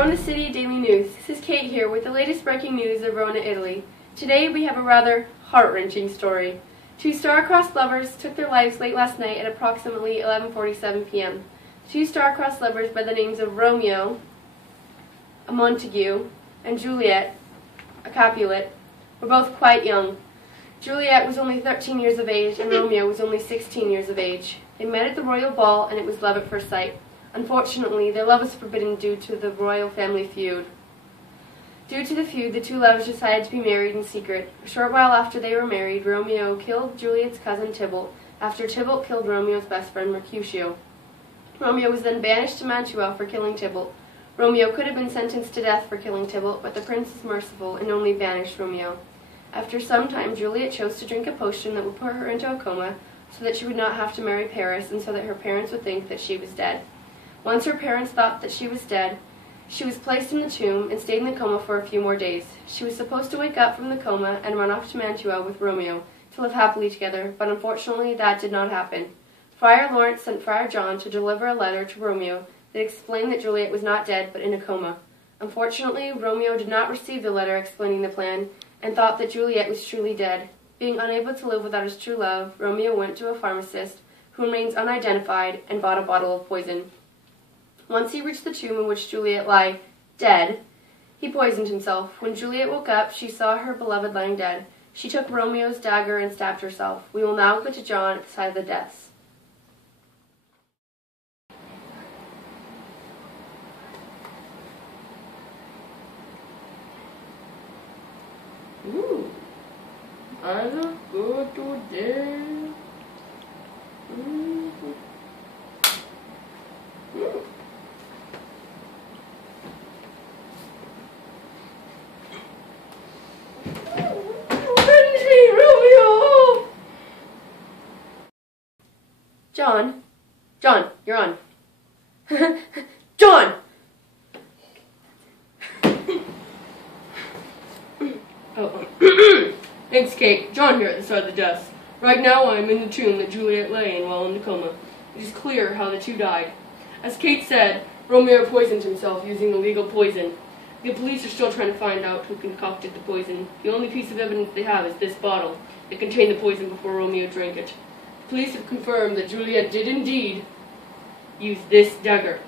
Verona City Daily News. This is Kate here with the latest breaking news of Verona, Italy. Today we have a rather heart-wrenching story. Two star-crossed lovers took their lives late last night at approximately 11:47 p.m. Two star-crossed lovers by the names of Romeo, a Montague, and Juliet, a Capulet, were both quite young. Juliet was only 13 years of age and Romeo was only 16 years of age. They met at the royal ball and it was love at first sight. Unfortunately, their love was forbidden due to the royal family feud. Due to the feud, the two lovers decided to be married in secret. A short while after they were married, Romeo killed Juliet's cousin Tybalt, after Tybalt killed Romeo's best friend Mercutio. Romeo was then banished to Mantua for killing Tybalt. Romeo could have been sentenced to death for killing Tybalt, but the prince is merciful and only banished Romeo. After some time, Juliet chose to drink a potion that would put her into a coma, so that she would not have to marry Paris and so that her parents would think that she was dead. Once her parents thought that she was dead, she was placed in the tomb and stayed in the coma for a few more days. She was supposed to wake up from the coma and run off to Mantua with Romeo to live happily together, but unfortunately that did not happen. Friar Lawrence sent Friar John to deliver a letter to Romeo that explained that Juliet was not dead but in a coma. Unfortunately, Romeo did not receive the letter explaining the plan and thought that Juliet was truly dead. Being unable to live without his true love, Romeo went to a pharmacist, who remains unidentified, and bought a bottle of poison. Once he reached the tomb in which Juliet lay dead, he poisoned himself. When Juliet woke up, she saw her beloved lying dead. She took Romeo's dagger and stabbed herself. We will now go to John at the side of the deaths. Ooh, I look good today. John, you're on. John! Thanks, Kate. John here at the side of the desk. Right now I am in the tomb that Juliet lay in while in the coma. It is clear how the two died. As Kate said, Romeo poisoned himself using illegal poison. The police are still trying to find out who concocted the poison. The only piece of evidence they have is this bottle. It contained the poison before Romeo drank it. Police have confirmed that Juliet did indeed use this dagger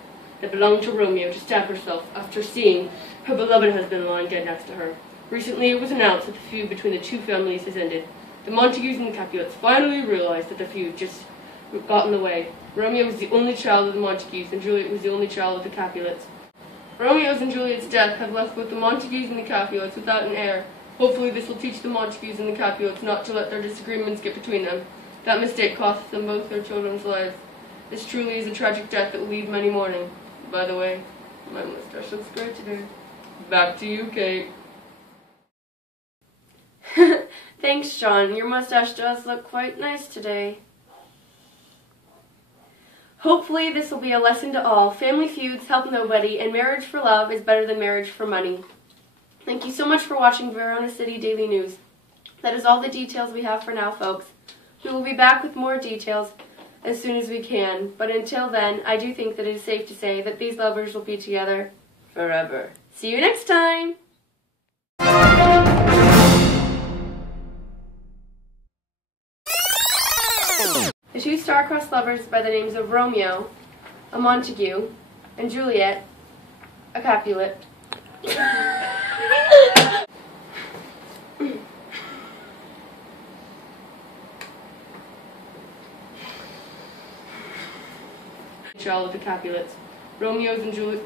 that belonged to Romeo to stab herself after seeing her beloved husband lying dead next to her. Recently it was announced that the feud between the two families has ended. The Montagues and the Capulets finally realized that the feud just got in the way. Romeo was the only child of the Montagues and Juliet was the only child of the Capulets. Romeo's and Juliet's death have left both the Montagues and the Capulets without an heir. Hopefully this will teach the Montagues and the Capulets not to let their disagreements get between them. That mistake cost them both their children's lives. This truly is a tragic death that will leave many mourning. By the way, my mustache looks great today. Back to you, Kate. Thanks, John. Your mustache does look quite nice today. Hopefully this will be a lesson to all. Family feuds help nobody, and marriage for love is better than marriage for money. Thank you so much for watching Verona City Daily News. That is all the details we have for now, folks. We will be back with more details as soon as we can, but until then, I do think that it is safe to say that these lovers will be together forever. See you next time! The two star-crossed lovers by the names of Romeo, a Montague, and Juliet, a Capulet. Child of the Capulets. Romeo's and Juliet.